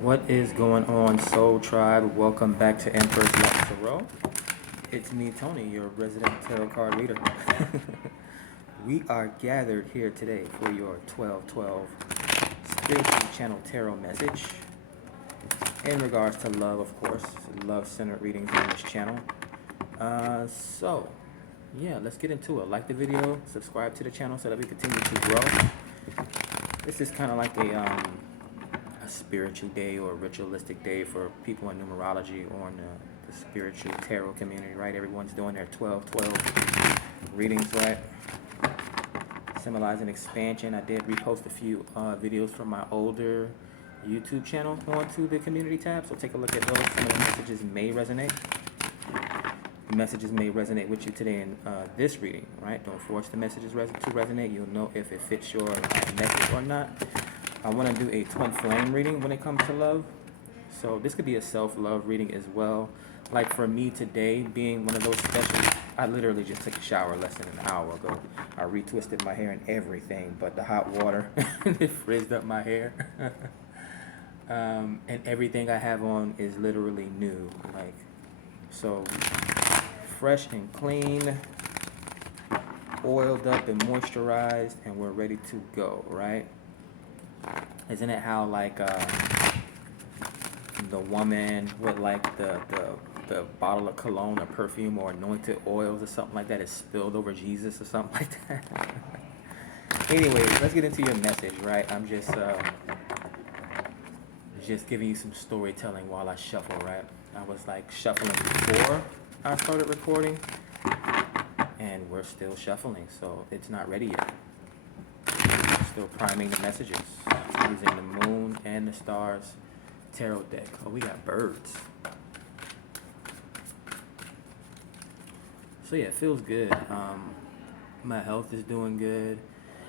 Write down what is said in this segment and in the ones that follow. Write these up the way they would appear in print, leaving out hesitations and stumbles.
What is going on, Soul Tribe? Welcome back to EmperorsLight Tarot. It's me, Tony, your resident tarot card reader. We are gathered here today for your 12/12 spiritual channel tarot message in regards to love, of course. Love-centered readings on this channel. Yeah, let's get into it. Like the video, subscribe to the channel so that we continue to grow. This is kind of like a spiritual day or a ritualistic day for people in numerology or in the spiritual tarot community, right? Everyone's doing their 12/12 readings, right? Symbolizing expansion. I did repost a few videos from my older YouTube channel onto the community tab, so take a look at those. Some of the messages may resonate. The messages may resonate with you today in this reading, right? Don't force the messages to resonate. You'll know if it fits your message or not. I want to do a twin flame reading when it comes to love. So this could be a self-love reading as well. Like for me today, being one of those special, I literally just took a shower less than an hour ago. I retwisted my hair and everything, but the hot water, it frizzed up my hair. And everything I have on is literally new. So fresh and clean, oiled up and moisturized, and we're ready to go, right? Isn't it how the woman with the bottle of cologne or perfume or anointed oils or something like that is spilled over Jesus or something like that? Anyways, let's get into your message, right? I'm just giving you some storytelling while I shuffle, right? I was like shuffling before I started recording, and we're still shuffling, so it's not ready yet. Still priming the messages using the moon and the stars tarot deck. Oh, we got birds. So yeah, it feels good. My health is doing good.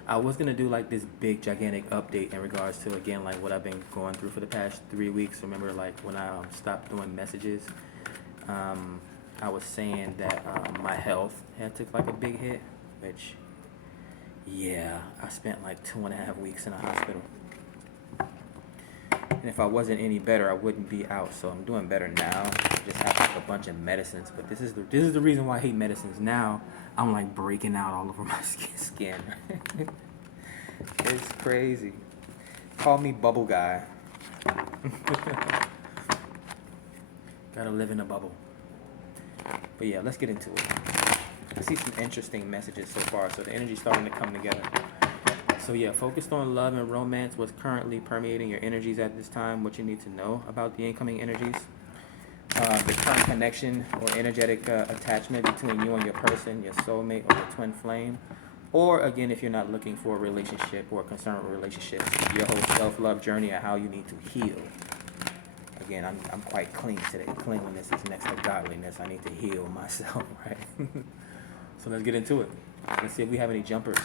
I was gonna do like this big gigantic update in regards to, again, like what I've been going through for the past 3 weeks. Remember, like when I stopped doing messages, I was saying that my health had took like a big hit, which, yeah, I spent like 2.5 weeks in a hospital. And if I wasn't any better, I wouldn't be out. So I'm doing better now. I just have like a bunch of medicines. But this is the reason why I hate medicines. Now I'm like breaking out all over my skin. It's crazy. Call me bubble guy. Gotta live in a bubble. But yeah, let's get into it. I see some interesting messages so far. So the energy's starting to come together. So yeah, focused on love and romance, what's currently permeating your energies at this time, what you need to know about the incoming energies, the current connection or energetic attachment between you and your person, your soulmate or your twin flame, or again, if you're not looking for a relationship or concerned with relationships, your whole self-love journey and how you need to heal. Again, I'm quite clean today. Cleanliness is next to godliness. I need to heal myself, right? So let's get into it. Let's see if we have any jumpers.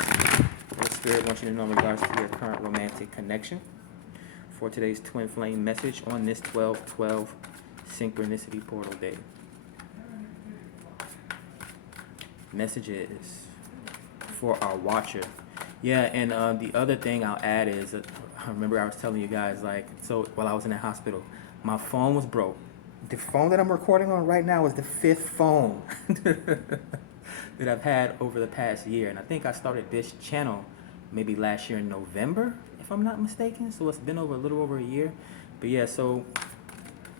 What Spirit wants you to know in regards to your current romantic connection for today's twin flame message on this 12/12 synchronicity portal day. Messages for our watcher. Yeah, and the other thing I'll add is, I remember I was telling you guys, like, so while I was in the hospital, my phone was broke. The phone that I'm recording on right now is the 5th phone that I've had over the past year. And I think I started this channel maybe last year in November, if I'm not mistaken. So it's been over a little over a year. But yeah, so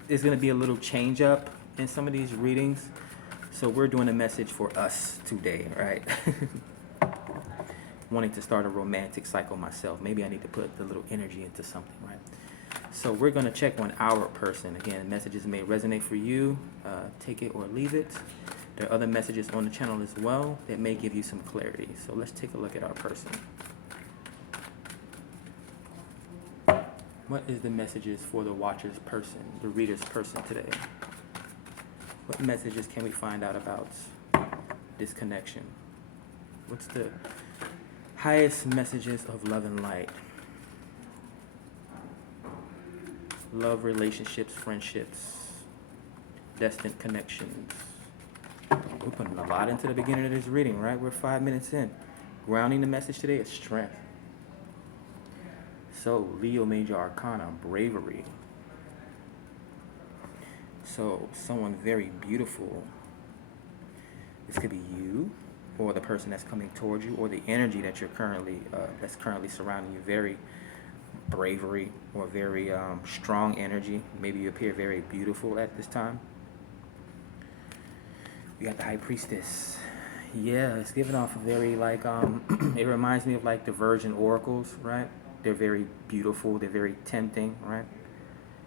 there's going to be a little change up in some of these readings. So we're doing a message for us today, right? Wanting to start a romantic cycle myself. Maybe I need to put the little energy into something, right? So we're going to check on our person. Again, messages may resonate for you. Take it or leave it. There are other messages on the channel as well that may give you some clarity. So let's take a look at our person. What is the messages for the watcher's person, the reader's person today? What messages can we find out about this connection? What's the highest messages of love and light? Love, relationships, friendships, destined connections. We're putting a lot into the beginning of this reading, right? We're 5 minutes in. Grounding the message today is strength. So, Leo Major Arcana, bravery. So someone very beautiful. This could be you, or the person that's coming towards you, or the energy that you're currently that's currently surrounding you. Very bravery or very strong energy. Maybe you appear very beautiful at this time. We got the High Priestess. Yeah, it's giving off a very like it reminds me of like the Virgin oracles, right? They're very beautiful. They're very tempting, right?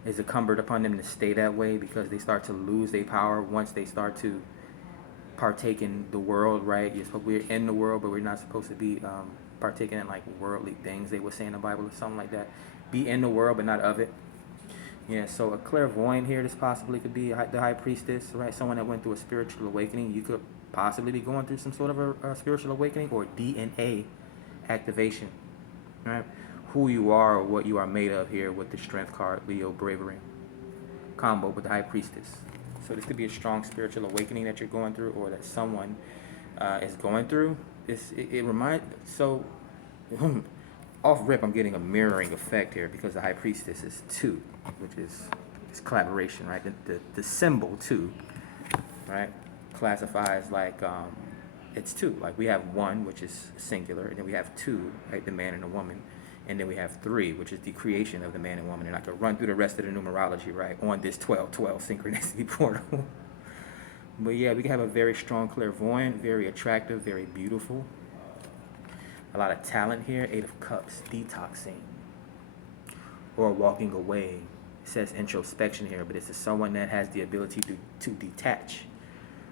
It's incumbent upon them to stay that way because they start to lose their power once they start to partake in the world, right? We're in the world, but we're not supposed to be partaking in like worldly things. They would say in the Bible or something like that. Be in the world, but not of it. Yeah. So a clairvoyant here, this possibly could be the High Priestess, right? Someone that went through a spiritual awakening. You could possibly be going through some sort of a spiritual awakening or DNA activation, right? Who you are or what you are made of here with the Strength card, Leo, bravery combo with the High Priestess. So this could be a strong spiritual awakening that you're going through, or that someone is going through. It reminds so off rip. I'm getting a mirroring effect here because the High Priestess is 2, which is collaboration, right? The symbol 2, right, classifies like it's 2. Like we have 1, which is singular, and then we have 2, right, the man and the woman. And then we have 3, which is the creation of the man and woman. And I could run through the rest of the numerology, right, on this 12-12 synchronicity portal. But yeah, we can have a very strong clairvoyant, very attractive, very beautiful. A lot of talent here. 8 of Cups, detoxing or walking away. It says introspection here, but it's someone that has the ability to detach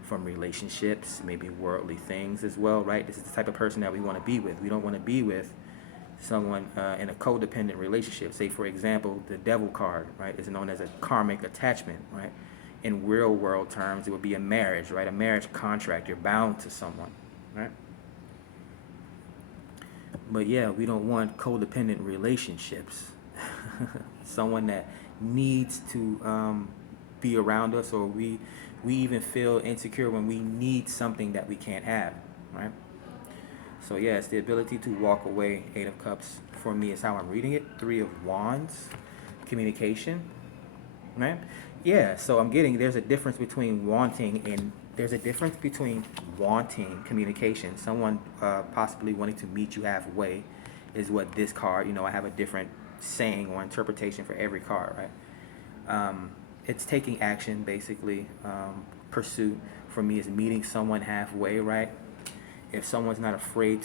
from relationships, maybe worldly things as well, right? This is the type of person that we want to be with. We don't want to be with someone in a codependent relationship. Say, for example, the Devil card, right, is known as a karmic attachment, right? In real world terms, it would be a marriage, right? A marriage contract. You're bound to someone, right? But yeah, we don't want codependent relationships. Someone that needs to be around us, or we even feel insecure when we need something that we can't have, right? So yeah, it's the ability to walk away. 8 of Cups for me is how I'm reading it. 3 of Wands, communication, right? Yeah, so I'm getting there's a difference between wanting communication. Someone possibly wanting to meet you halfway is what this card, I have a different saying or interpretation for every card, right? It's taking action, basically. Pursuit for me is meeting someone halfway, right? If someone's not afraid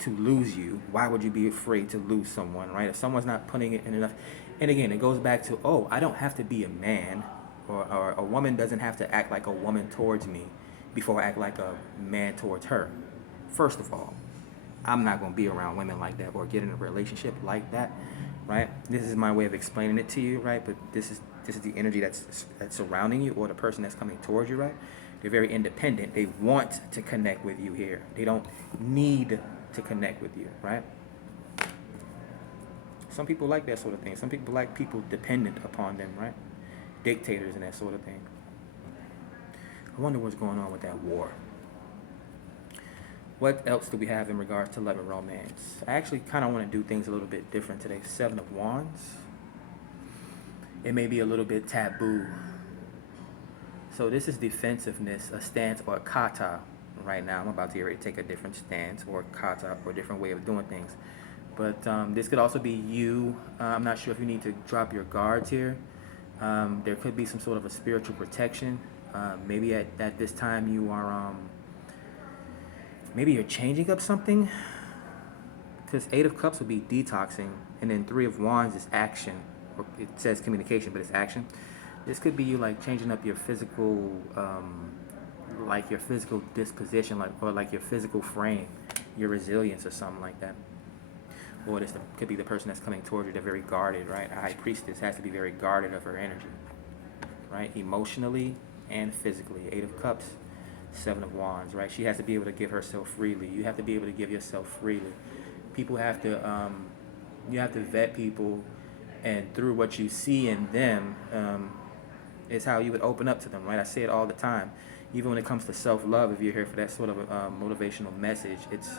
to lose you, why would you be afraid to lose someone, right? If someone's not putting it in enough, and again, it goes back to, I don't have to be a man, or a woman doesn't have to act like a woman towards me before I act like a man towards her. First of all, I'm not going to be around women like that or get in a relationship like that, right? This is my way of explaining it to you, right? But this is the energy that's surrounding you, or the person that's coming towards you, right? They're very independent. They want to connect with you here. They don't need to connect with you, right? Some people like that sort of thing. Some people like people dependent upon them, right? Dictators and that sort of thing. I wonder what's going on with that war. What else do we have in regards to love and romance? I actually kind of want to do things a little bit different today. 7 of Wands. It may be a little bit taboo. So this is defensiveness, a stance, or a kata. Right now, I'm about to get ready to take a different stance, or kata, or a different way of doing things. But this could also be you. I'm not sure if you need to drop your guards here. There could be some sort of a spiritual protection. Maybe at this time you are, maybe you're changing up something. Because 8 of Cups would be detoxing, and then 3 of Wands is action. Or it says communication, but it's action. This could be you like changing up your physical, like your physical disposition, or like your physical frame, your resilience, or something like that. Or this could be the person that's coming towards you. They're very guarded, right? A High Priestess has to be very guarded of her energy, right? Emotionally and physically. 8 of Cups, 7 of Wands, right? She has to be able to give herself freely. You have to be able to give yourself freely. People have to, you have to vet people, and through what you see in them, is how you would open up to them, right? I say it all the time. Even when it comes to self-love, if you're here for that sort of motivational message, it's,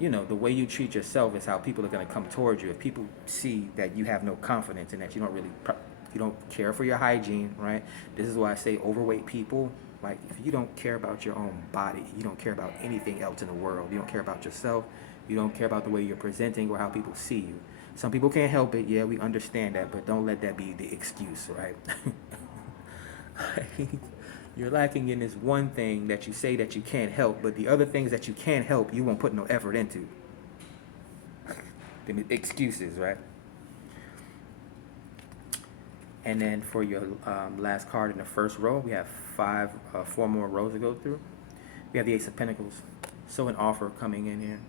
the way you treat yourself is how people are going to come towards you. If people see that you have no confidence and that you don't really You don't care for your hygiene, right? This is why I say overweight people, like, if you don't care about your own body, you don't care about anything else in the world. You don't care about yourself. You don't care about the way you're presenting or how people see you. Some people can't help it. Yeah, we understand that, but don't let that be the excuse, right? You're lacking in this one thing that you say that you can't help, but the other things that you can't help, you won't put no effort into. The excuses, right? And then for your last card in the first row, we have four more rows to go through. We have the Ace of Pentacles. So an offer coming in here.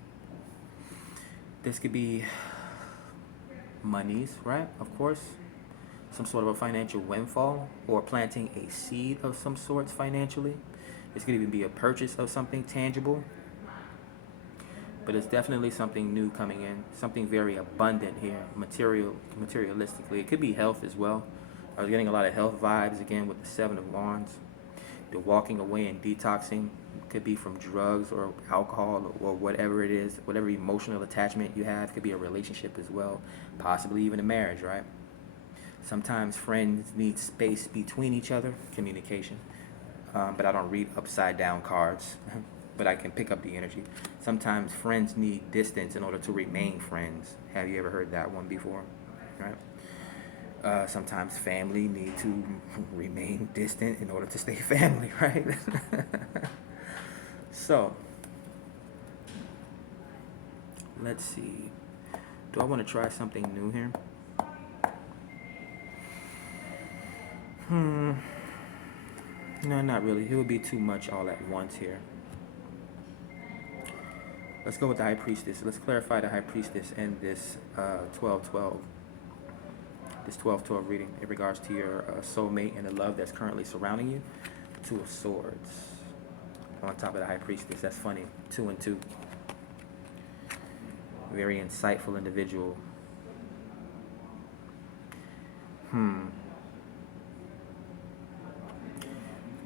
This could be monies, right? Of course. Some sort of a financial windfall, or planting a seed of some sorts financially. This could even be a purchase of something tangible. But it's definitely something new coming in, something very abundant here, materialistically. It could be health as well. I was getting a lot of health vibes again with the Seven of Wands. The walking away and detoxing could be from drugs or alcohol or whatever it is, whatever emotional attachment you have. It could be a relationship as well, possibly even a marriage, right? Sometimes friends need space between each other, communication. But I don't read upside down cards, but I can pick up the energy. Sometimes friends need distance in order to remain friends. Have you ever heard that one before? Right? Sometimes family need to remain distant in order to stay family, right? So, let's see. Do I want to try something new here? No, not really. It would be too much all at once here. Let's go with the High Priestess. Let's clarify the High Priestess and this 12-12. This 12-12 reading in regards to your soulmate and the love that's currently surrounding you. Two of Swords on top of the High Priestess. That's funny. 2 and 2. Very insightful individual.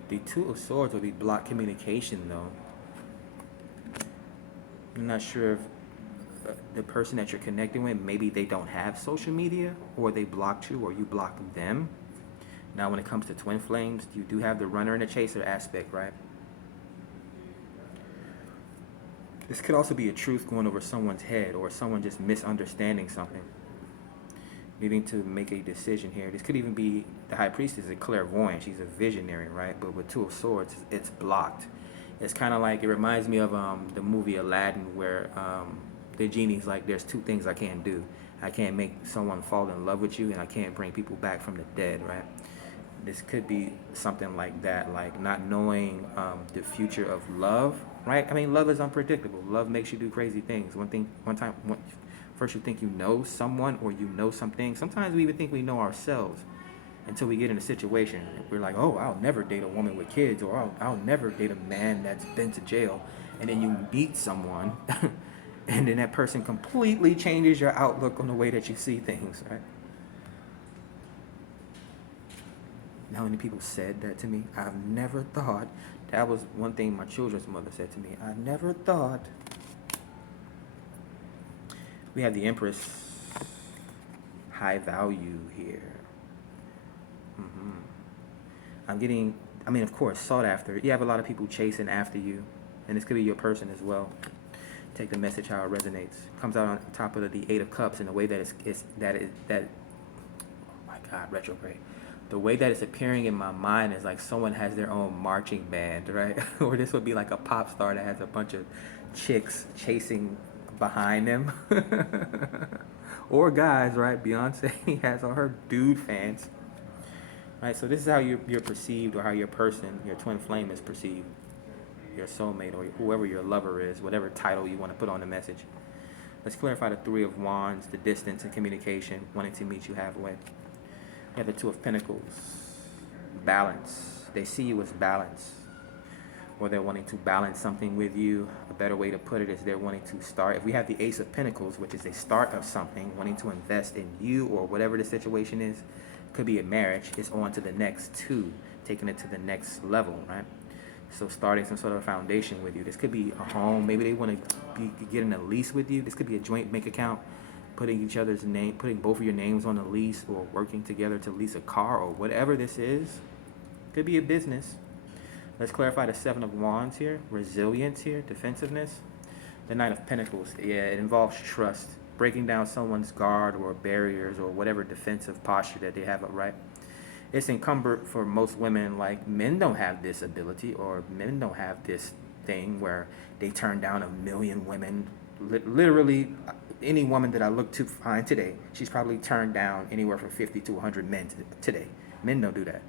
The Two of Swords would be blocked communication, though. I'm not sure if the person that you're connecting with, maybe they don't have social media, or they blocked you, or you blocked them. Now, when it comes to twin flames, you do have the runner and the chaser aspect, right? This could also be a truth going over someone's head, or someone just misunderstanding something, needing to make a decision here. This could even be the High Priestess is a clairvoyant. She's a visionary, right? But with Two of Swords, it's blocked. It's kind of like, it reminds me of the movie Aladdin, where the genie's like, there's two things I can't do. I can't make someone fall in love with you, and I can't bring people back from the dead, right? This could be something like that, like not knowing the future of love, right? I mean, love is unpredictable. Love makes you do crazy things. First you think you know someone, or you know something. Sometimes we even think we know ourselves until we get in a situation. We're like, oh, I'll never date a woman with kids, or I'll never date a man that's been to jail. And then you meet someone, and then that person completely changes your outlook on the way that you see things, right? How many people said that to me? I've never thought. That was one thing my children's mother said to me. I never thought. We have the Empress, high value here. Of course, sought after. You have a lot of people chasing after you, and this could be your person as well. Take the message how it resonates. Comes out on top of the Eight of Cups in the way that oh my God, retrograde. The way that it's appearing in my mind is like someone has their own marching band, right? Or this would be like a pop star that has a bunch of chicks chasing behind them. Or guys, right? Beyonce has all her dude fans. Right, so this is how you're perceived, or how your person, your twin flame is perceived. Your soulmate, or whoever your lover is, whatever title you want to put on the message. Let's clarify the Three of Wands, the distance and communication, wanting to meet you halfway. We have the Two of Pentacles, balance. They see you as balance, or they're wanting to balance something with you. A better way to put it is they're wanting to start. If we have the Ace of Pentacles, which is a start of something, wanting to invest in you or whatever the situation is, could be a marriage, it's on to the next two, taking it to the next level, right? So starting some sort of foundation with you. This could be a home. Maybe they want to be getting a lease with you. This could be a joint bank account. putting each other's name, putting both of your names on a lease, or working together to lease a car, or whatever this is. Could be a business. Let's clarify the Seven of Wands here, resilience here, defensiveness. The Knight of Pentacles, yeah, it involves trust, breaking down someone's guard or barriers or whatever defensive posture that they have up, right? It's incumbent for most women, like men don't have this ability, or men don't have this thing where they turn down a million women. Literally, any woman that I look to find today, she's probably turned down anywhere from 50 to 100 men today. Men don't do that.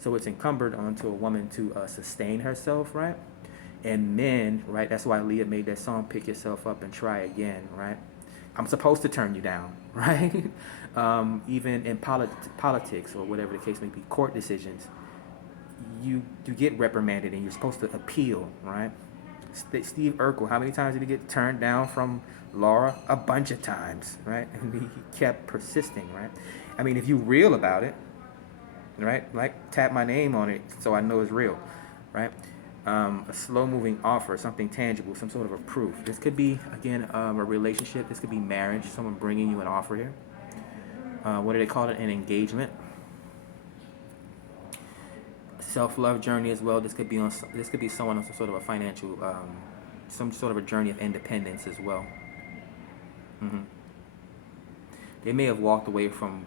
So it's incumbent onto a woman to sustain herself, right? And men, right? That's why Leah made that song, Pick Yourself Up and Try Again, right? I'm supposed to turn you down, right? Even in politics or whatever the case may be, court decisions, you get reprimanded and you're supposed to appeal, right? Steve Urkel, how many times did he get turned down from Laura? A bunch of times, right? And he kept persisting, right? I mean, if you real about it, right? Like, tap my name on it so I know it's real, right? A slow-moving offer, something tangible, some sort of a proof. This could be, again, a relationship. This could be marriage, someone bringing you an offer here. What do they call it? An engagement. Self-love journey as well. This could be someone on some sort of a financial, some sort of a journey of independence as well. They may have walked away from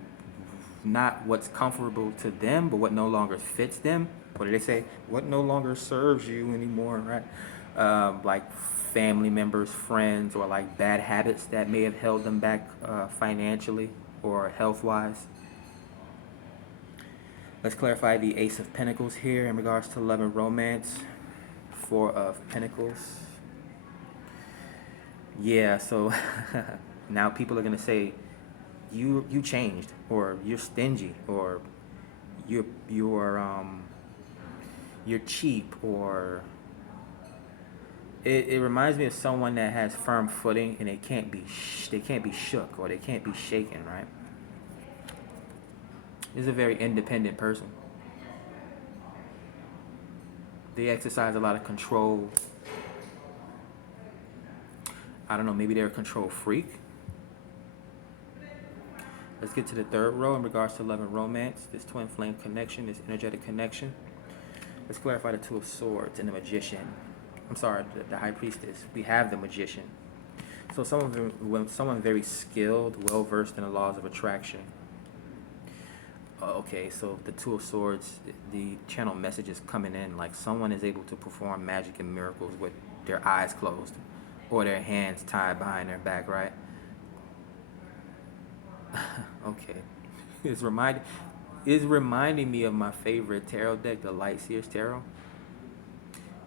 not what's comfortable to them, but what no longer fits them. What do they say? What no longer serves you anymore, right? Like family members, friends, or like bad habits that may have held them back financially or health-wise. Let's clarify the Ace of Pentacles here in regards to love and romance. Four of Pentacles. Yeah, so now people are gonna say you changed, or you're stingy, or you're cheap, or it reminds me of someone that has firm footing and they can't be shook, or they can't be shaken, right? This is a very independent person. They exercise a lot of control. I don't know, maybe they're a control freak. Let's get to the third row in regards to love and romance. This twin flame connection, this energetic connection. Let's clarify the Two of Swords and the Magician. I'm sorry, the High Priestess. We have the Magician. So someone very skilled, well-versed in the laws of attraction. Okay, so the Two of Swords, the channel message is coming in like someone is able to perform magic and miracles with their eyes closed or their hands tied behind their back, right? Okay. It's reminding me of my favorite tarot deck, the Light Seers Tarot.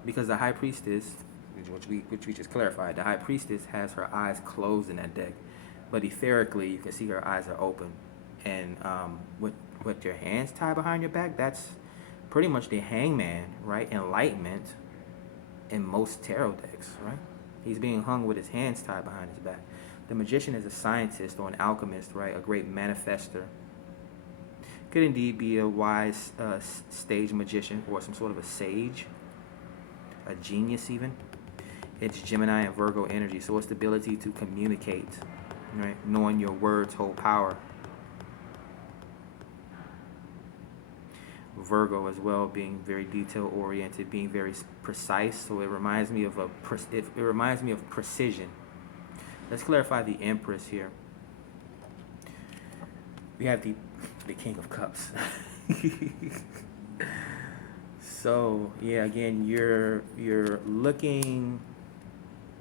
Because the High Priestess, which we just clarified, the High Priestess has her eyes closed in that deck. But etherically, you can see her eyes are open. And with your hands tied behind your back, that's pretty much the Hangman, right? Enlightenment in most tarot decks, right? He's being hung with his hands tied behind his back. The Magician is a scientist or an alchemist, right? A great manifester. Could indeed be a wise stage magician or some sort of a sage, a genius even. It's Gemini and Virgo energy, so it's the ability to communicate, right? Knowing your words hold power. Virgo as well, being very detail oriented, being very precise. So it reminds me of precision. Let's clarify the Empress here. We have the King of Cups. So yeah, again, you're looking.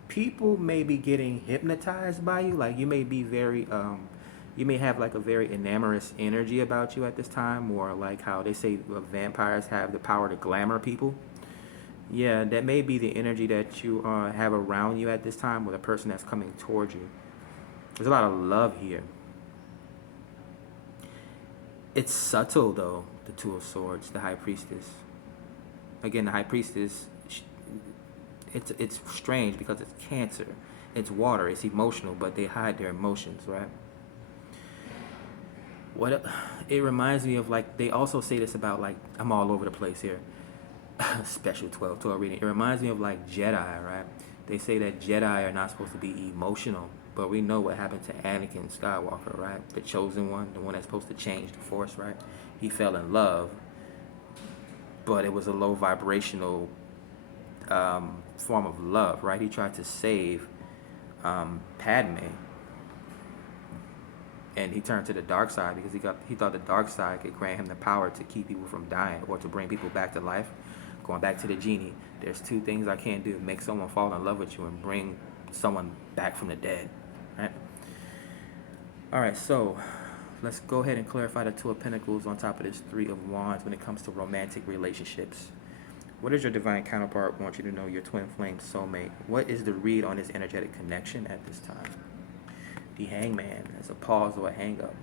People may be getting hypnotized by you. Like you may be very you may have like a very enamorous energy about you at this time, or like how they say vampires have the power to glamour people. Yeah, that may be the energy that you have around you at this time with a person that's coming towards you. There's a lot of love here. It's subtle though, the Two of Swords, the High Priestess. Again, the High Priestess, it's strange because it's Cancer. It's water, it's emotional, but they hide their emotions, right? It reminds me of, like, they also say this about, like, I'm all over the place here. Special 12 reading. It reminds me of like Jedi, right? They say that Jedi are not supposed to be emotional, But we know what happened to Anakin Skywalker, right? The chosen one, the one that's supposed to change the Force, right? He fell in love, but it was a low vibrational form of love, right? He tried to save Padme, and he turned to the dark side because he thought the dark side could grant him the power to keep people from dying or to bring people back to life. Going back to the genie, there's two things I can't do: make someone fall in love with you and bring someone back from the dead, right? All right, so let's go ahead and clarify the Two of Pentacles on top of this Three of Wands when it comes to romantic relationships. What does your divine counterpart want you to know, your twin flame soulmate? What is the read on this energetic connection at this time? The Hangman is a pause or a hang up.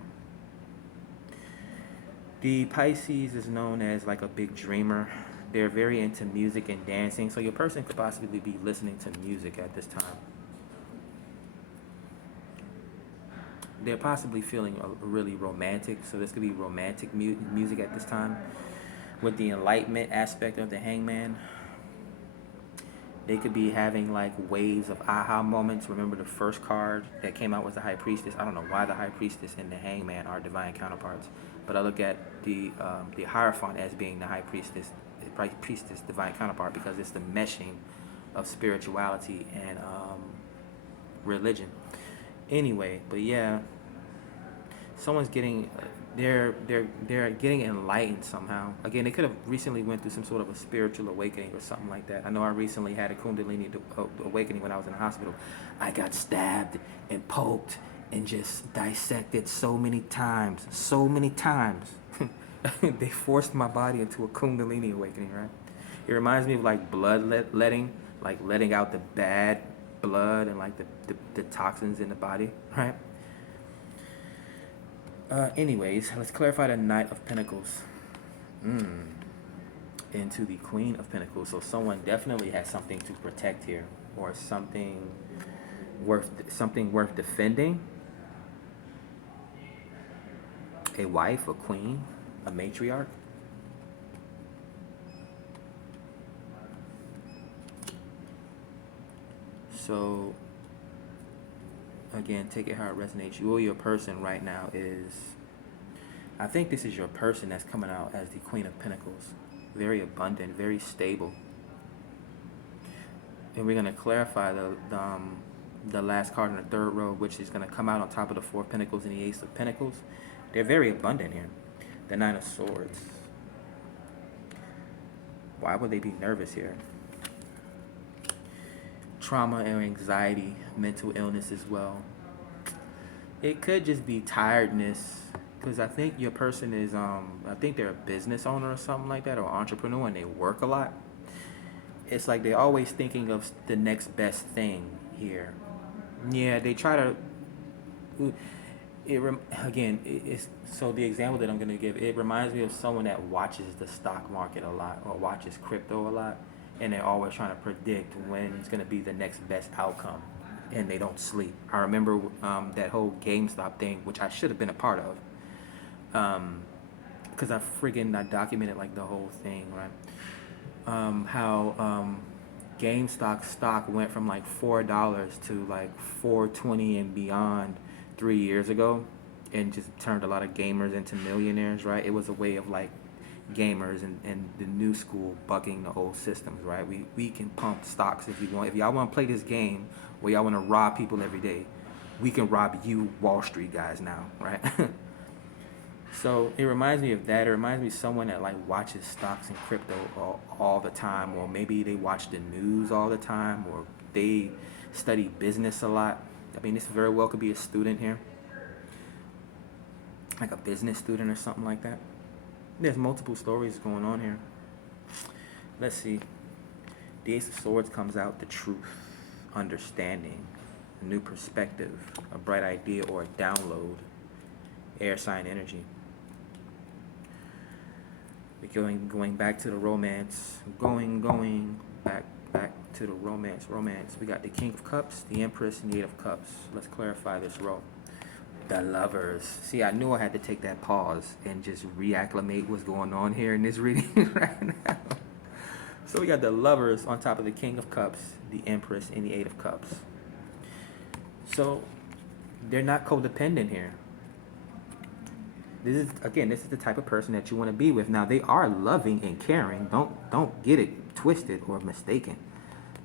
The Pisces is known as like a big dreamer. They're very into music and dancing, so your person could possibly be listening to music at this time. They're possibly feeling really romantic, so this could be romantic music at this time. With the enlightenment aspect of the Hangman, they could be having like waves of aha moments. Remember the first card that came out was the High Priestess. I don't know why the High Priestess and the Hangman are divine counterparts, but I look at the Hierophant as being the High Priestess, divine counterpart, because it's the meshing of spirituality and religion. Anyway, but yeah, someone's getting they're getting enlightened somehow. Again, they could have recently went through some sort of a spiritual awakening or something like that. I know I recently had a Kundalini awakening when I was in the hospital. I got stabbed and poked and just dissected so many times. They forced my body into a Kundalini awakening, right? It reminds me of like bloodletting, like letting out the bad blood and like the toxins in the body, right? Anyways, let's clarify the Knight of Pentacles into the Queen of Pentacles. So someone definitely has something to protect here, or something worth defending. A wife, a queen, a matriarch. So again, take it how it resonates. You or your person right now is, I think this is your person that's coming out as the Queen of Pentacles. Very abundant, very stable. And we're going to clarify the last card in the third row, which is going to come out on top of the Four of Pentacles and the Ace of Pentacles. They're very abundant here. The Nine of Swords. Why would they be nervous here? Trauma and anxiety, mental illness as well. It could just be tiredness, because I think your person is, I think they're a business owner or something like that, or entrepreneur, and they work a lot. It's like they're always thinking of the next best thing here. Yeah, they try to. So the example that I'm going to give, it reminds me of someone that watches the stock market a lot or watches crypto a lot, and they're always trying to predict when it's going to be the next best outcome, and they don't sleep. I remember that whole GameStop thing, which I should have been a part of, because I documented like the whole thing, right? How GameStop stock went from like $4 to like $4.20 and beyond 3 years ago, and just turned a lot of gamers into millionaires, right? It was a way of like gamers and the new school bucking the old systems, right? We can pump stocks if you want. If y'all want to play this game where y'all want to rob people every day, we can rob you Wall Street guys now, right? So it reminds me of that. It reminds me of someone that like watches stocks and crypto all the time, or maybe they watch the news all the time, or they study business a lot. I mean, this very well could be a student here, like a business student or something like that. There's multiple stories going on here. Let's see. The Ace of Swords comes out, the truth, understanding, a new perspective, a bright idea or a download, air sign energy. We're going back to the romance, going back to the romance. We got the King of Cups, the Empress, and the Eight of Cups. Let's clarify this row. The Lovers. See, I knew I had to take that pause and just reacclimate what's going on here in this reading right now. So we got the Lovers on top of the King of Cups, the Empress, and the Eight of Cups. So They're not codependent here. This is the type of person that you want to be with. Now they are loving and caring. Don't get it twisted or mistaken.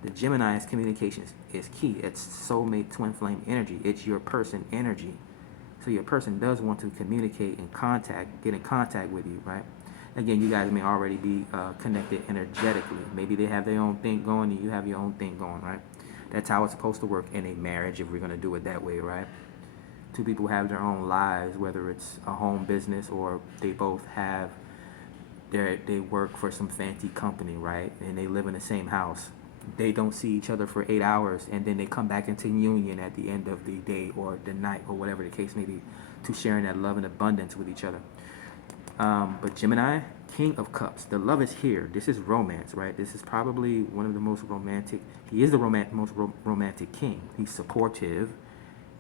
The Gemini's communication is key. It's soulmate twin flame energy. It's your person energy. So your person does want to communicate and get in contact with you, right? Again, you guys may already be connected energetically. Maybe they have their own thing going and you have your own thing going, right? That's how it's supposed to work in a marriage if we're going to do it that way, right? Two people have their own lives, whether it's a home business or they both have they work for some fancy company, right? And they live in the same house. They don't see each other for 8 hours and then they come back into union at the end of the day or the night or whatever the case may be, to sharing that love and abundance with each other. But Gemini, King of Cups, the love is here. This is romance, right? This is probably one of the most romantic. He is the most romantic king. He's supportive,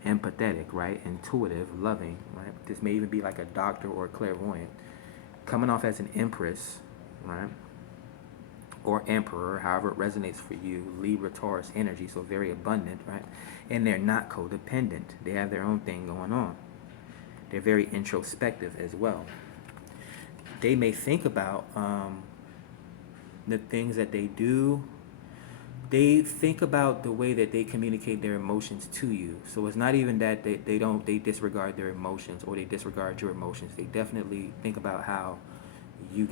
empathetic, right? Intuitive, loving, right? This may even be like a doctor or a clairvoyant. Coming off as an empress, right? Or emperor, however it resonates for you. Libra, Taurus energy, so very abundant, right? And they're not codependent. They have their own thing going on. They're very introspective as well. They may think about the things that they do. They think about the way that they communicate their emotions to you. So it's not even that they disregard their emotions or they disregard your emotions. They definitely think about how